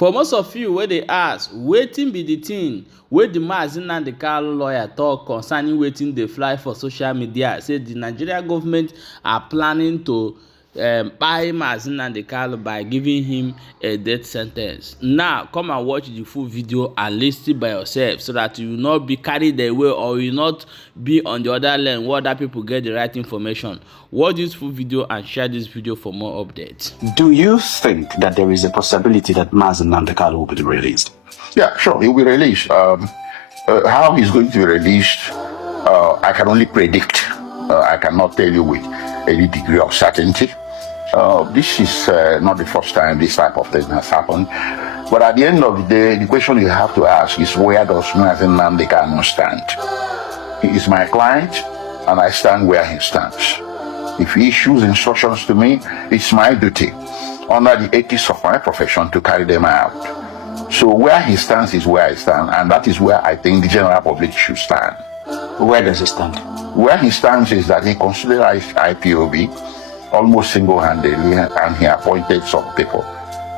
For most of you wey dey ask wetin be the thing wey the Nnamdi lawyer talk concerning wetin dey fly for social media, say the Nigeria government are planning to buy Nnamdi by giving him a death sentence. Now come and watch the full video and listen by yourself so that you will not be carried away or you will not be on the other lane where other people get the right information. Watch this full video and share this video for more updates. Do you think that there is a possibility that Nnamdi will be released? Yeah, sure, he'll be released. How he's going to be released, I can only predict. I cannot tell you with any degree of certainty. This is not the first time this type of thing has happened. But at the end of the day, the question you have to ask is, where does Nnamdi stand? He is my client, and I stand where he stands. If he issues instructions to me, it's my duty, under the ethics of my profession, to carry them out. So where he stands is where I stand, and that is where I think the general public should stand. Where does he stand? Where he stands is that he considered IPOB almost single-handedly, and he appointed some people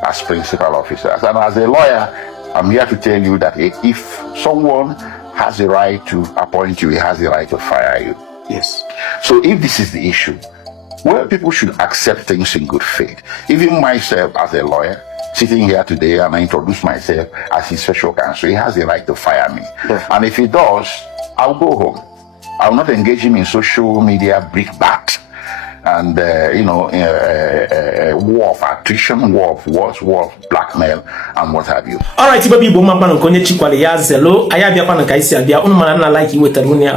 as principal officers. And as a lawyer, I'm here to tell you that if someone has the right to appoint you, he has the right to fire you. Yes. So if this is the issue, well, people should accept things in good faith. Even myself as a lawyer, sitting here today, and I introduce myself as his special counsel, he has the right to fire me. Yes. And if he does, I'll go home. I will not engage him in social media brickbat and war of attrition, war of words, war of blackmail, and what have you. Alright, baby, Bömb konye chikwale ya zelo. Ayabia kwa nkaisi abia. Unumana like you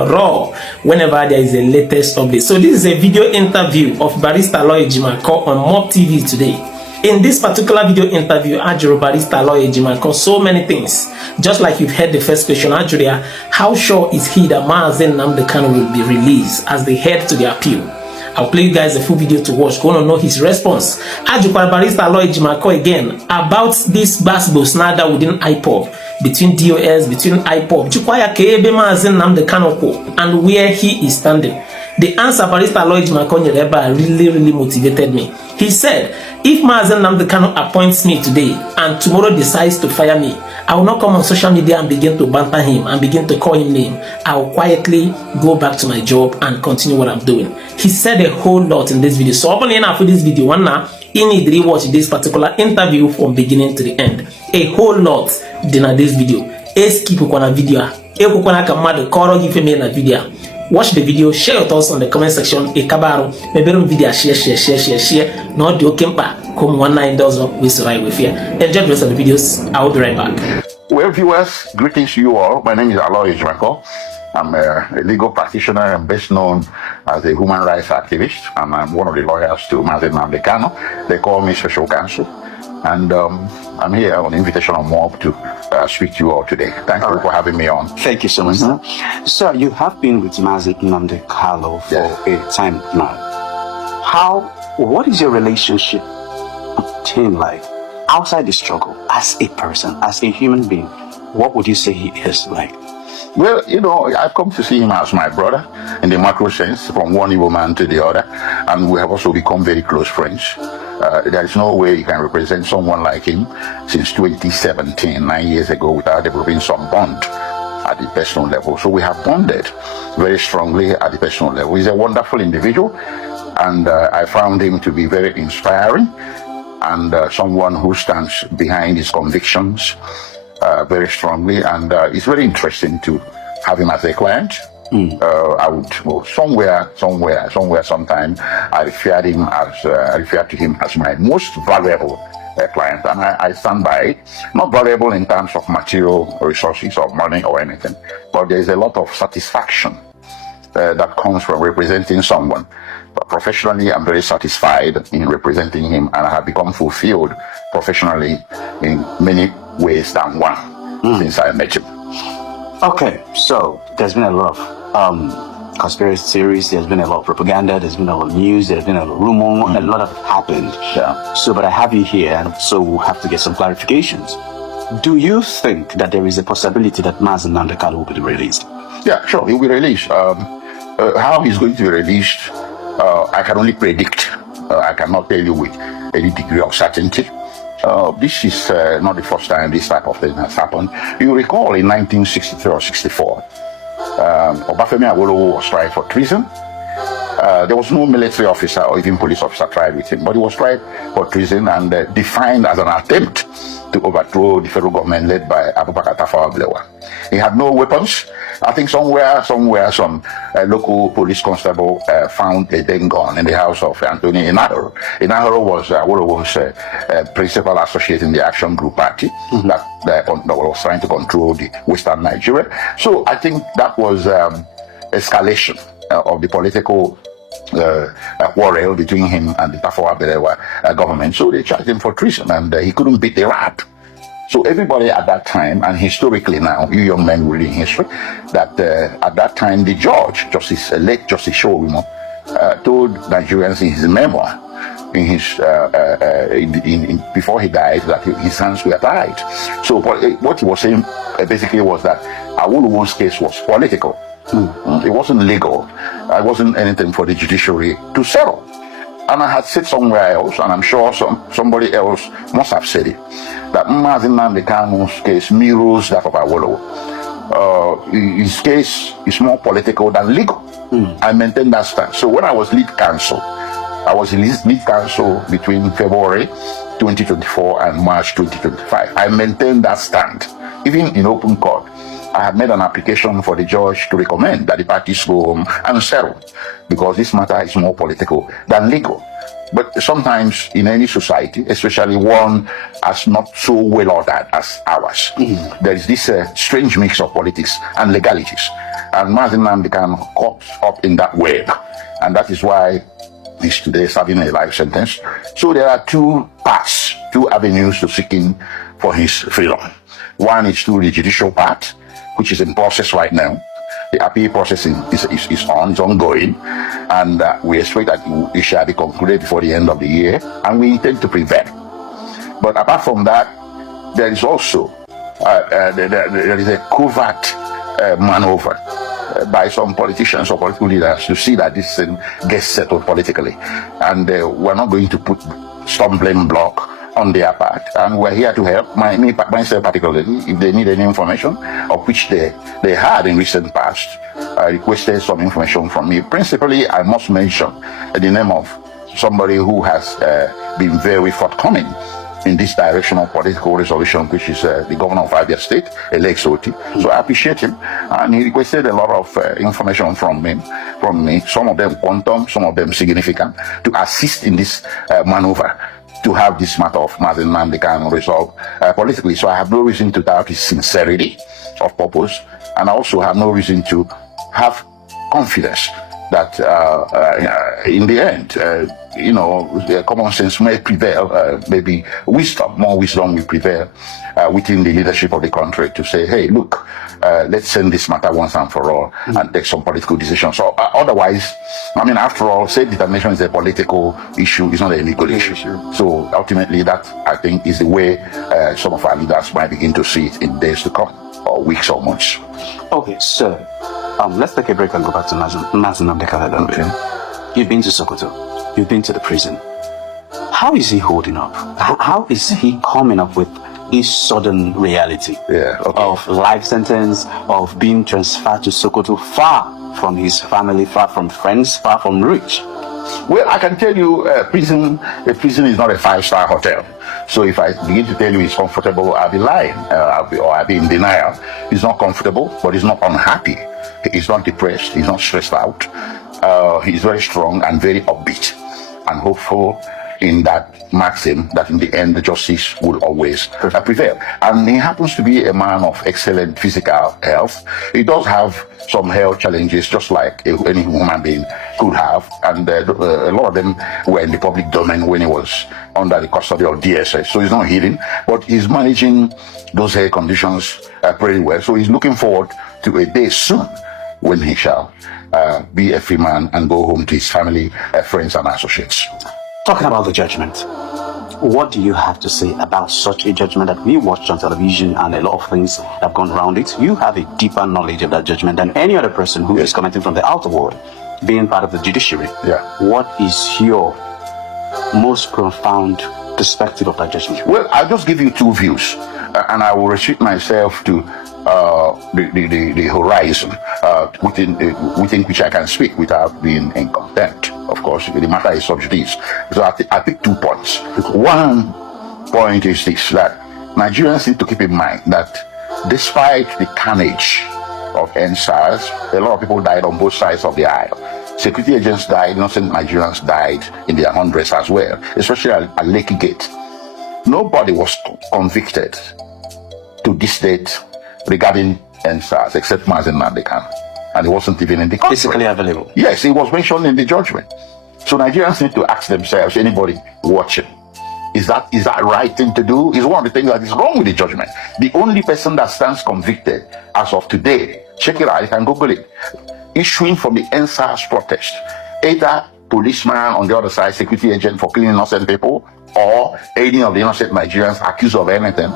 raw whenever there is a latest update. So this is a video interview of barrister lawyer Ejimakor on Mob TV today. In this particular video interview, Ajuru barrister lawyer Ejimakor so many things. Just like you've heard the first question, Ajuria, how sure is he that Nnamdi will be released as they head to the appeal? I'll play you guys a full video to watch. Go on know his response. Ajuru barrister lawyer Ejimakor again about this basbo snada within IPOB, between DOS, between IPOB, Jukwaya Kebe Nnamdi and where he is standing. The answer barrister lawyer Ejimakor really motivated me. He said, if Nnamdi appoints me today and tomorrow decides to fire me, I will not come on social media and begin to banter him and begin to call him name. I will quietly go back to my job and continue what I'm doing. He said a whole lot in this video. So open enough for this video. One now, you need to rewatch this particular interview from beginning to the end. A whole lot in this video. Video. Watch the video, share your thoughts on the comment section. Video share. No do kempa. Come 19 dozen we survive with fear. Enjoy the rest of the videos. I will be right back. Well, viewers, greetings to you all. My name is Ejimakor. I'm a legal practitioner and best known as a human rights activist, and I'm one of the lawyers to Nnamdi. They call me special counsel, and I'm here on invitation of Mob to speak to you all today. Thank you for having me on. Thank you so much, sir. Sir, you have been with Nnamdi for a time now. What is your relationship with him like outside the struggle, as a person, as a human being? What would you say he is like? Well, I've come to see him as my brother in the macro sense, from one evil man to the other, and we have also become very close friends. There is no way you can represent someone like him since 2017, 9 years ago, without developing some bond at the personal level. So we have bonded very strongly at the personal level. He's a wonderful individual, and I found him to be very inspiring and someone who stands behind his convictions very strongly, and it's very interesting to have him as a client. I would sometime I refer to him as my most valuable client, and I stand by it. Not valuable in terms of material resources or money or anything, but there is a lot of satisfaction that comes from representing someone. But professionally, I'm very satisfied in representing him, and I have become fulfilled professionally in many ways than one since I met him. Okay, so there's been a lot of conspiracy theories, there's been a lot of propaganda, there's been a lot of news, there's been a lot of rumor, a lot of happened. Yeah. So, but I have you here, and so we'll have to get some clarifications. Do you think that there is a possibility that Nnamdi will be released? Yeah, sure, he'll be released. How he's going to be released, I can only predict. I cannot tell you with any degree of certainty. This is not the first time this type of thing has happened. You recall in 1963 or 64, Obafemi Awolowo was tried for treason. There was no military officer or even police officer tried with him, but he was tried for treason and defined as an attempt to overthrow the federal government led by Abubakar Tafawa Balewa. He had no weapons. I think somewhere, some local police constable found a then gun in the house of Anthony Inahoro. Inahoro was Awolowo's principal associate in the Action Group Party that was trying to control the Western Nigeria. So I think that was escalation of the political quarrel between him and the Tafawa Balewa government. So they charged him for treason, and he couldn't beat the rap. So everybody at that time, and historically now, you young men reading history, that at that time the judge, late Justice Showimo, told Nigerians in his memoir, in his before he died, that his hands were tied. So what he was saying basically was that Awolowo's case was political. It wasn't legal. It wasn't anything for the judiciary to settle. And I had said somewhere else, and I'm sure somebody else must have said it, that Nnamdi Kanu's case mirrors that of Awolowo. His case is more political than legal. I maintain that stance. So when I was lead counsel, between February 2024 and March 2025. I maintain that stand, even in open court. I have made an application for the judge to recommend that the parties go home and settle, because this matter is more political than legal. But sometimes in any society, especially one as not so well ordered as ours, there is this strange mix of politics and legalities. And Nnamdi Kanu caught up in that web. And that is why he's today serving a life sentence. So there are two paths, two avenues to seeking for his freedom. One is through the judicial path, which is in process right now. The appeal process is ongoing, and we expect that it shall be concluded before the end of the year, and we intend to prevail. But apart from that, there is also there is a covert maneuver by some politicians or political leaders to see that this thing gets settled politically, and we're not going to put stumbling block on their part, and we're here to help. Myself particularly, if they need any information, of which they had in recent past, requested some information from me. Principally, I must mention the name of somebody who has been very forthcoming in this direction of political resolution, which is the governor of Abia State, Alex Oti. So I appreciate him, and he requested a lot of information from me, some of them quantum, some of them significant, to assist in this maneuver, to have this matter of Nnamdi Kanu resolved politically. So I have no reason to doubt his sincerity of purpose, and I also have no reason to have confidence that in the end, common sense may prevail, maybe more wisdom will prevail within the leadership of the country to say, hey, look, let's send this matter once and for all and take some political decisions. So otherwise, after all, self-determination is a political issue, it's not a legal issue. So ultimately, that, I think, is the way some of our leaders might begin to see it in days to come, or weeks or months. Okay, so let's take a break and go back to Nnamdi Kanu. Okay. You've been to Sokoto, you've been to the prison. How is he holding up? How is he coming up with this sudden reality of life sentence, of being transferred to Sokoto, far from his family, far from friends, far from rich? Well, I can tell you, a prison is not a 5-star hotel. So if I begin to tell you he's comfortable, I'll be lying, I'll be in denial. He's not comfortable, but he's not unhappy. He's not depressed. He's not stressed out. He's very strong and very upbeat and hopeful in that maxim that in the end the justice will always prevail. And he happens to be a man of excellent physical health. He does have some health challenges, just like any human being could have, and a lot of them were in the public domain when he was under the custody of DSS. So he's not healing, but he's managing those health conditions pretty well. So he's looking forward to a day soon when he shall be a free man and go home to his family, friends and associates. Talking about the judgment, what do you have to say about such a judgment that we watched on television and a lot of things that have gone around it? You have a deeper knowledge of that judgment than any other person who is commenting from the outer world, being part of the judiciary. Yeah. What is your most profound perspective of that judgment? Well, I'll just give you two views, and I will restrict myself to the horizon within which I can speak without being in contempt. Of course, the matter is sub judice. So I pick 2 points. One point is this, that Nigerians need to keep in mind that despite the carnage of NSAS, a lot of people died on both sides of the aisle. Security agents died, innocent Nigerians died in their hundreds as well, especially at Lekki Gate. Nobody was convicted to this date regarding NSAS except Nnamdi Kanu, and it wasn't even in the country. Physically available. Yes, it was mentioned in the judgment. So Nigerians need to ask themselves, anybody watching, is that right thing to do? Is one of the things that is wrong with the judgment. The only person that stands convicted as of today, check it out, you can Google it, issuing from the NSAS protest, either policeman on the other side, security agent for killing innocent people, or any of the innocent Nigerians accused of anything.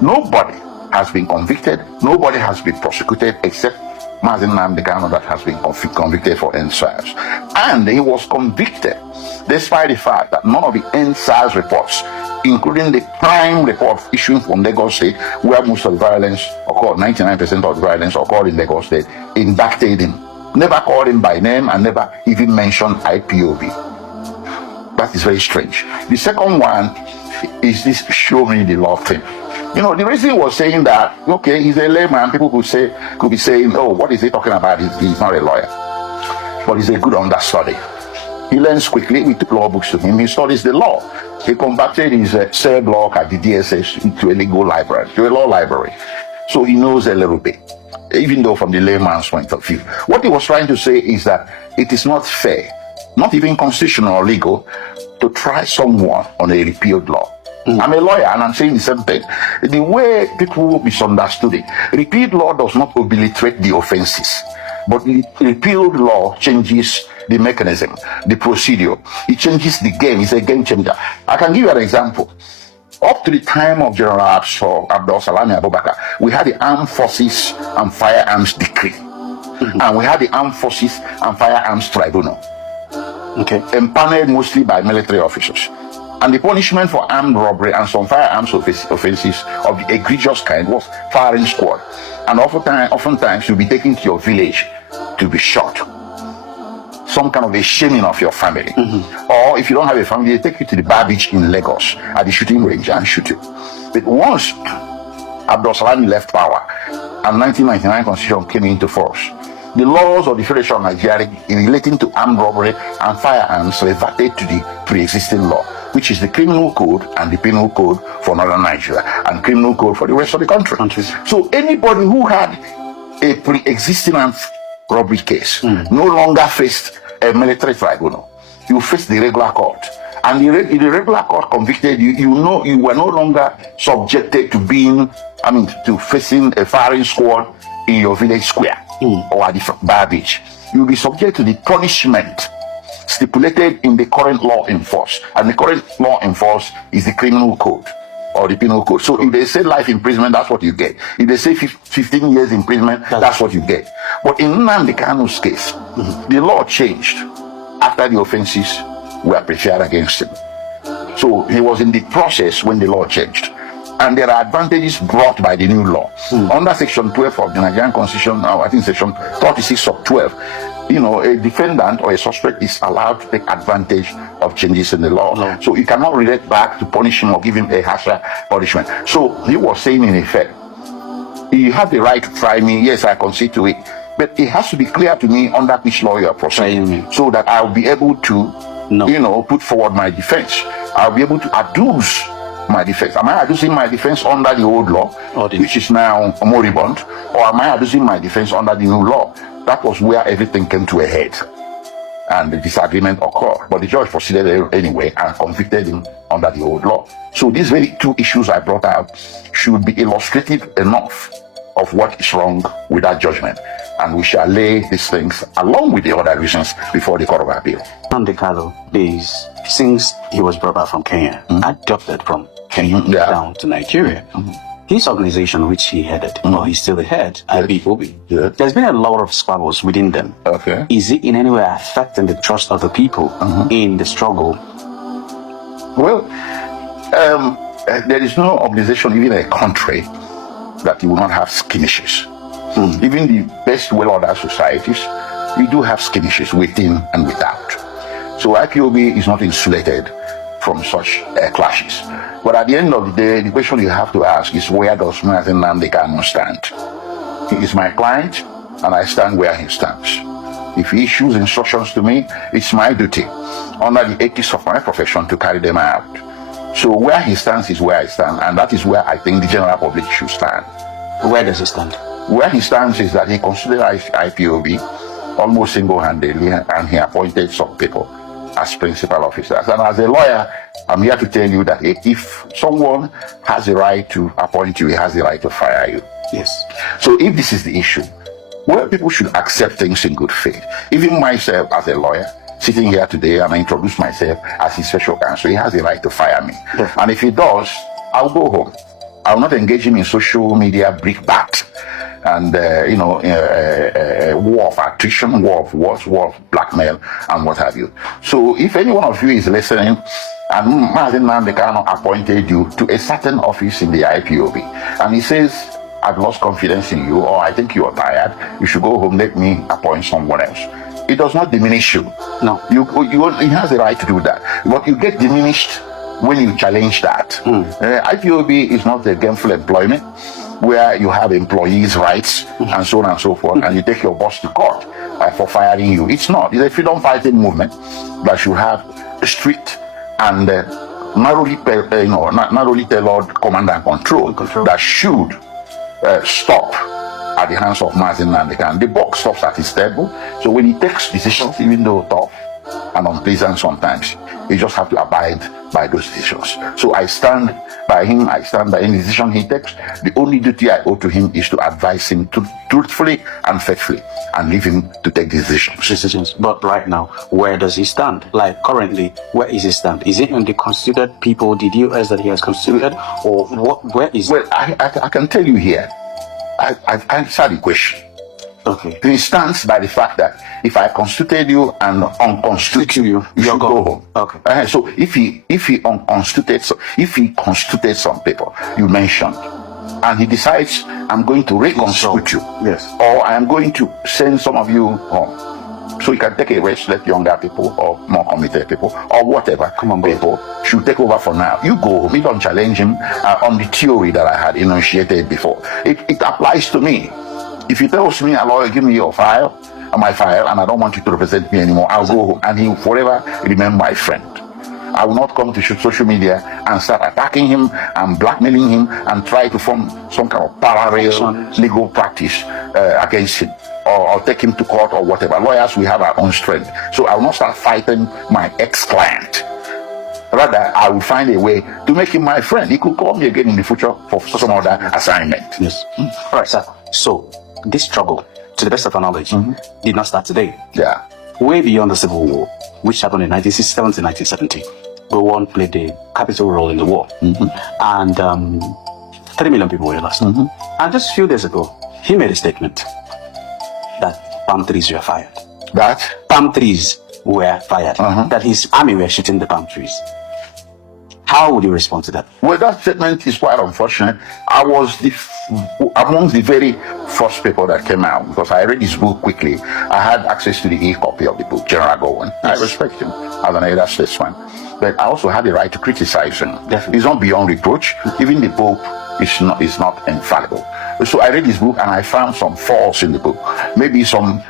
Nobody has been convicted, nobody has been prosecuted except Nnamdi Kanu that has been convicted for NSAS. And he was convicted despite the fact that none of the NSAS reports, including the crime report issued from Lagos State, where most of the violence occurred, 99% of the violence occurred in Lagos State, indicted him. Never called him by name and never even mentioned IPOB. That is very strange. The second one is this show me the law thing. You know, the reason he was saying that, okay, he's a layman, people could be saying, oh, what is he talking about? He's not a lawyer. But he's a good understudy. He learns quickly. We took law books to him. He studies the law. He converted his cell block at the DSS into a legal library, to a law library. So he knows a little bit, even though from the layman's point of view. What he was trying to say is that it is not fair, not even constitutional or legal, to try someone on a repealed law. I'm a lawyer and I'm saying the same thing. The way people misunderstood it, repealed law does not obliterate the offenses, but repealed law changes the mechanism, the procedure. It changes the game. It's a game changer. I can give you an example. Up to the time of General Abdul Salami Abubakar, we had the Armed Forces and Firearms Decree. And we had the Armed Forces and Firearms Tribunal. Okay. Empaneled mostly by military officers. And the punishment for armed robbery and some firearms offenses of the egregious kind was firing squad. And oftentimes you'll be taken to your village to be shot. Some kind of a shaming of your family. Or if you don't have a family, they take you to the bar beach in Lagos at the shooting range and shoot you. But once Abdul Salami left power and 1999 Constitution came into force, the laws of the Federation of Nigeria in relating to armed robbery and firearms reverted to the pre-existing law, which is the criminal code and the penal code for northern Nigeria and criminal code for the rest of the country. So anybody who had a pre-existing armed robbery case no longer faced a military tribunal. You faced the regular court. And the regular court convicted you, you were no longer subjected to to facing a firing squad in your village square or at the bar beach. You'll be subject to the punishment stipulated in the current law in force. And the current law in force is the criminal code or the penal code. So if they say life imprisonment, that's what you get. If they say 15 years imprisonment, that's what you get. But in Nnamdi Kanu's case, the law changed after the offenses were preferred against him. So he was in the process when the law changed. And there are advantages brought by the new law. Under Section 12 of the Nigerian Constitution, I think Section 36 of 12, a defendant or a suspect is allowed to take advantage of changes in the law. So you cannot relate back to punish him or give him a harsher punishment. So he was saying, in effect, you have the right to try me. Yes, I concede to it. But it has to be clear to me under which law you are proceeding, so that I'll be able to, put forward my defense. I'll be able to adduce my defense. Am I adducing my defense under the old law, which is now moribund, or am I adducing my defense under the new law? That was where everything came to a head, and the disagreement occurred. But the judge proceeded anyway and convicted him under the old law. So these very two issues I brought out should be illustrative enough of what is wrong with that judgment. And we shall lay these things along with the other reasons before the Court of Appeal. Nnamdi Kanu is, since he was brought back from Kenya, adopted from Kenya down to Nigeria, his organization, which he headed, or he's still the head, IPOB, there's been a lot of squabbles within them. Is it in any way affecting the trust of the people in the struggle? Well, There is no organization, even a country, that you will not have skirmishes. Even the best well-ordered societies, you do have skirmishes within and without. So IPOB is not insulated from such clashes. But at the end of the day, the question you have to ask is, where does Nnamdi Kanu stand? He is my client, and I stand where he stands. If he issues instructions to me, it's my duty, under the ethics of my profession, to carry them out. So where he stands is where I stand, and that is where I think the general public should stand. Where does he stand? Where he stands is that he considered IPOB almost single-handedly, and he appointed some people as principal officers. And as a lawyer, I'm here to tell you that if someone has the right to appoint you, he has the right to fire you. Yes. So if this is the issue, well, people should accept things in good faith. Even myself as a lawyer, sitting here today, and I introduce myself as his special counsel, he has the right to fire me. Yeah. And if he does, I'll go home. I will not engage him in social media brickbat and war of attrition, war of words, war of blackmail, and what have you. So if any one of you is listening, and Nnamdi Kanu appointed you to a certain office in the IPOB, and he says, I've lost confidence in you, or I think you are tired, you should go home, let me appoint someone else. It does not diminish you. No. He has the right to do that. But you get diminished when you challenge that. IPOB is not a gainful employment where you have employees' rights and so on and so forth, and you take your boss to court for firing you. It's not. It's a freedom fighting movement that should have strict and narrowly tailored command and control that should stop at the hands of Nnamdi Kanu. The buck stops at his table. So when he takes decisions, even though tough and unpleasant sometimes, you just have to abide by those decisions. So I stand by him. I stand by any decision he takes. The only duty I owe to him is to advise him truthfully and faithfully, and leave him to take decisions. But right now, where does he stand? Like currently, where is he stand? Is it on the constituted people, the DOS that he has constituted, or what? Where is? Well, I can tell you here. I've answered the question. Okay. He stands by the fact that if I constituted you and unconstituted you, you should go home. Okay. So if he constituted some people you mentioned, and he decides, I'm going to reconstitute you, yes, or I'm going to send some of you home, so you can take a rest, let younger people or more committed people or whatever people should take over for now. You go home. You don't challenge him on the theory that I had enunciated before. It applies to me. If he tells me, "Lawyer, give me your file, my file, and I don't want you to represent me anymore," I'll go home, and he will forever remain my friend. I will not come to social media and start attacking him and blackmailing him and try to form some kind of parallel legal practice against him, or take him to court or whatever. Lawyers, we have our own strength. So I will not start fighting my ex-client. Rather, I will find a way to make him my friend. He could call me again in the future for some other assignment. Yes. All right, sir. So this struggle, to the best of our knowledge, did not start today. Yeah. Way beyond the Civil War, which happened in 1967 to 1970. Gowon played a capital role in the war. And 3 million people were lost. And just a few days ago, he made a statement that palm trees were fired. That? Palm trees were fired. That his army were shooting the palm trees. How would you respond to that? Well, that statement is quite unfortunate. I was among the very first people that came out, because I read his book quickly. I had access to the e-copy of the book, General Gowon. Yes. I respect him as an elder statesman. But I also had the right to criticize him. Definitely. He's not beyond reproach. Even the Pope is not infallible. So I read his book and I found some faults in the book, maybe some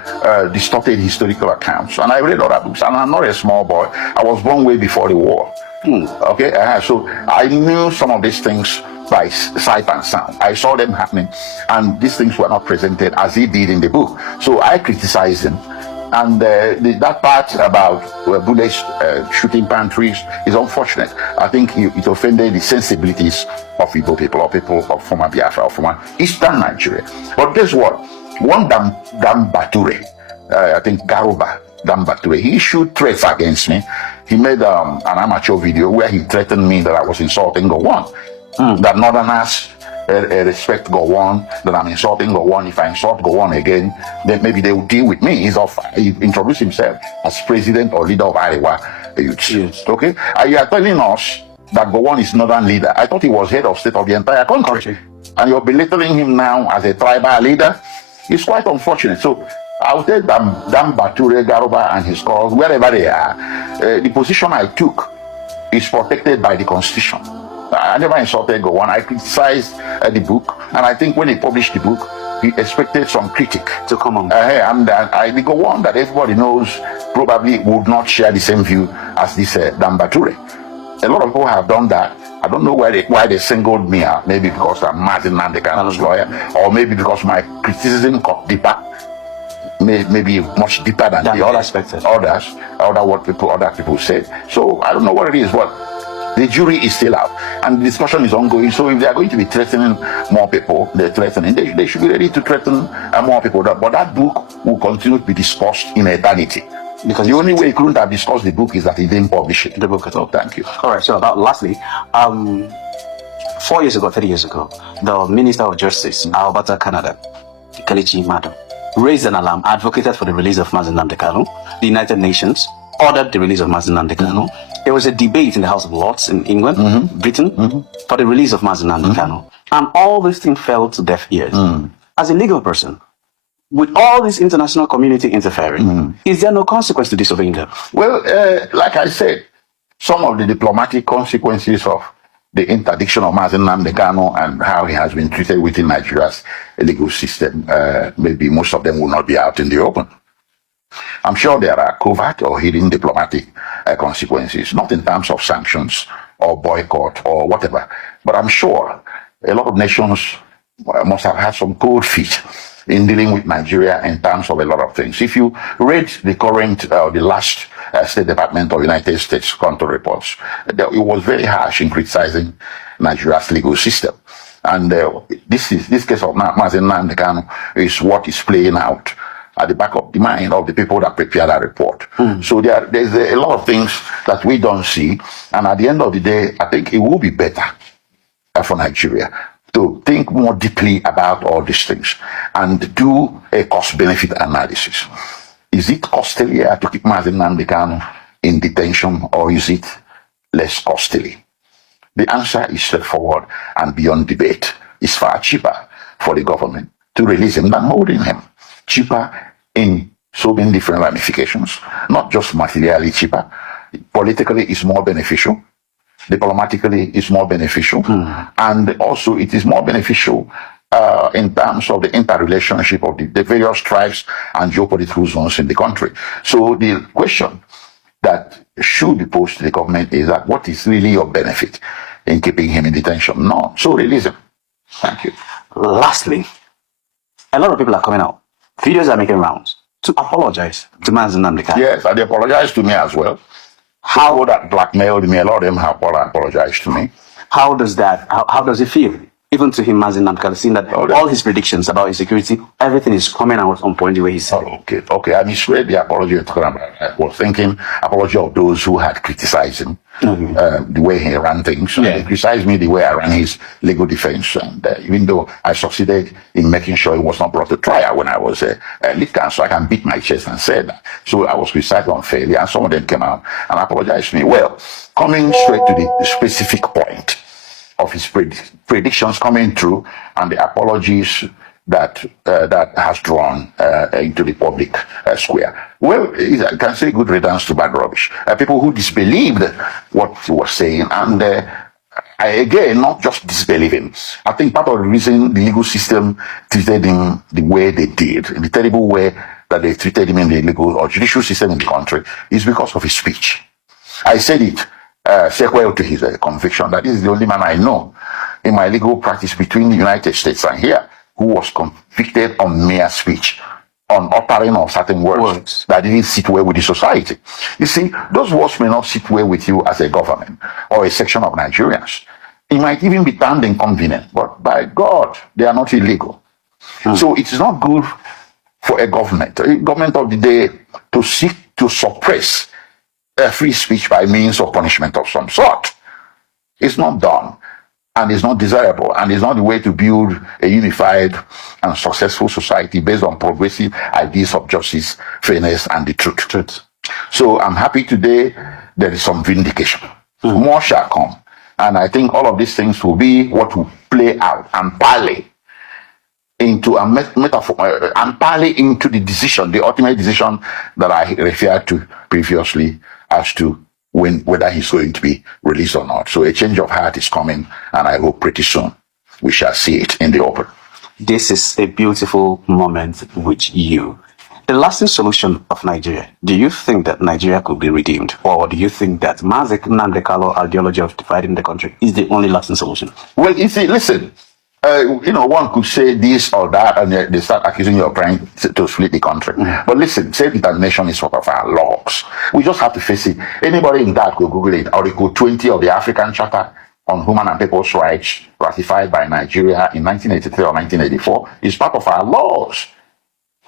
distorted historical accounts. And I read other books, and I'm not a small boy. I was born way before the war. Okay, so I knew some of these things by sight and sound. I saw them happening, and these things were not presented as he did in the book. So I criticized him. And that part about bullets shooting palm trees is unfortunate. I think it offended the sensibilities of Igbo people, or people of former Biafra, or former Eastern Nigeria. But guess what? One Dan Bature, I think Garuba Dan Bature, he issued threats against me. He made an amateur video where he threatened me that I was insulting Gowon, that Northerners respect Gowon, that I'm insulting Gowon. If I insult Gowon again, then maybe they will deal with me. He introduced himself as president or leader of Arewa Youth. Yes. Okay? You are telling us that Gowon is northern leader. I thought he was head of state of the entire country. And you're belittling him now as a tribal leader. It's quite unfortunate. So I'll tell Bature, Garuba, and his cause, wherever they are, the position I took is protected by the Constitution. I never insulted Gowon. I criticized the book, and I think when he published the book, he expected some critic to come on. And the Gowon that everybody knows probably would not share the same view as this Bature. A lot of people have done that. I don't know why they singled me out. Maybe because I'm Martin Nnamdi lawyer, or maybe because my criticism got deeper, maybe much deeper than the other people said. So I don't know what it is. But the jury is still out, and the discussion is ongoing. So if they are going to be threatening more people, they should be ready to threaten more people. But that book will continue to be discussed in eternity. Because the only way he couldn't have discussed the book is that he didn't publish it. The book at all. Thank you. All right. So lastly, 4 years ago, 3 years ago, the Minister of Justice, Albata Canada, Kelechi Madu, raised an alarm, advocated for the release of Nnamdi Kanu. The United Nations ordered the release of Nnamdi Kanu. There was a debate in the House of Lords in England, Britain, for the release of Nnamdi Kanu. And all these things fell to deaf ears. As a legal person, with all this international community interfering, is there no consequence to disobeying them? Well, like I said, some of the diplomatic consequences of the interdiction of Nnamdi Kanu and how he has been treated within Nigeria's legal system, maybe most of them will not be out in the open. I'm sure there are covert or hidden diplomatic consequences, not in terms of sanctions or boycott or whatever, but I'm sure a lot of nations must have had some cold feet in dealing with Nigeria in terms of a lot of things. If you read the current, the last State Department of United States counter reports, it was very harsh in criticizing Nigeria's legal system. And this case of Nnamdi Kanu is what is playing out at the back of the mind of the people that prepare that report. So there's a lot of things that we don't see. And at the end of the day, I think it will be better for Nigeria to think more deeply about all these things and do a cost-benefit analysis. Is it costlier to keep Nnamdi Kanu in detention, or is it less costly? The answer is straightforward and beyond debate. It's far cheaper for the government to release him than holding him. Cheaper in so many different ramifications, not just materially cheaper. Politically, it's more beneficial. Diplomatically, it's more beneficial. And also, it is more beneficial in terms of the interrelationship of the various tribes and geopolitical zones in the country. So the question that should be posed to the government is that what is really your benefit in keeping him in detention? No. So release him. Thank you. Lastly, a lot of people are coming out. Videos are making rounds to apologize to Nnamdi Kanu. Yes, and they apologized to me as well. How that blackmailed me, a lot of them have apologized to me. How does it feel? Even to him, Nnamdi Kanu, seeing that all his predictions about insecurity, everything is coming out on point the way he said. Okay. I misread the apology you're talking about. I was thinking apology of those who had criticized him, the way he ran things. They criticized me the way I ran his legal defense. And even though I succeeded in making sure he was not brought to trial when I was a lead counsel, I can beat my chest and say that. So I was criticized unfairly, and some of them came out and apologized to me. Well, coming straight to the specific point of his predictions coming true and the apologies that has drawn into the public square. Well, I can say good riddance to bad rubbish. People who disbelieved what he was saying, and again, not just disbelieving. I think part of the reason the legal system treated him the way they did, in the terrible way that they treated him in the legal or judicial system in the country, is because of his speech. I said it sequel to his conviction that this is the only man I know in my legal practice between the United States and here who was convicted on mere speech, on uttering of certain words that didn't sit well with the society. You see, those words may not sit well with you as a government or a section of Nigerians. It might even be termed inconvenient, but by God, they are not illegal. So it's not good for a government of the day, to seek to suppress free speech by means of punishment of some sort. It's not done, and it's not desirable, and it's not the way to build a unified and successful society based on progressive ideas of justice, fairness, and the truth. So I'm happy today there is some vindication. More shall come. And I think all of these things will be what will play out and parlay into a metaphor and parlay into the decision, the ultimate decision that I referred to previously as to whether he's going to be released or not. So a change of heart is coming, and I hope pretty soon we shall see it in the open. This is a beautiful moment with you. The lasting solution of Nigeria, do you think that Nigeria could be redeemed? Or do you think that Nnamdi ideology of dividing the country is the only lasting solution? Well, you see, listen, one could say this or that, and they start accusing you of trying to split the country. But listen, self-determination is sort of our laws. We just have to face it. Anybody in that could Google it. Article 20 of the African Charter on Human and People's Rights, ratified by Nigeria in 1983 or 1984, is part of our laws.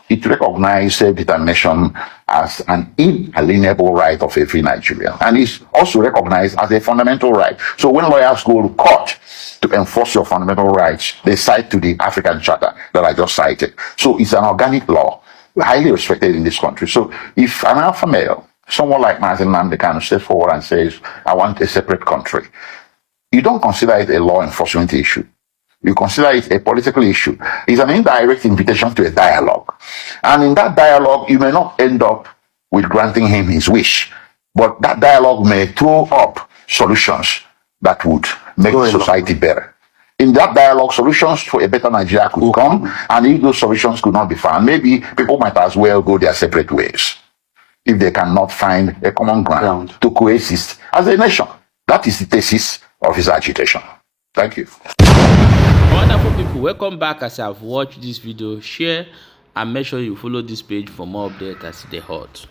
It recognizes self-determination as an inalienable right of every Nigerian, and is also recognized as a fundamental right. So when lawyers go to court to enforce your fundamental rights, they cite to the African Charter that I just cited. So it's an organic law, highly respected in this country. So if an alpha male, someone like Nnamdi Kanu, steps forward and says, I want a separate country, you don't consider it a law enforcement issue. You consider it a political issue. It's an indirect invitation to a dialogue. And in that dialogue, you may not end up with granting him his wish, but that dialogue may throw up solutions that would make society better. In that dialogue, solutions for a better Nigeria could come, and if those solutions could not be found, maybe people might as well go their separate ways if they cannot find a common ground to coexist as a nation. That is the thesis of his agitation. Thank you. Wonderful people, welcome back. As I've watched this video, share and make sure you follow this page for more updates as they hot.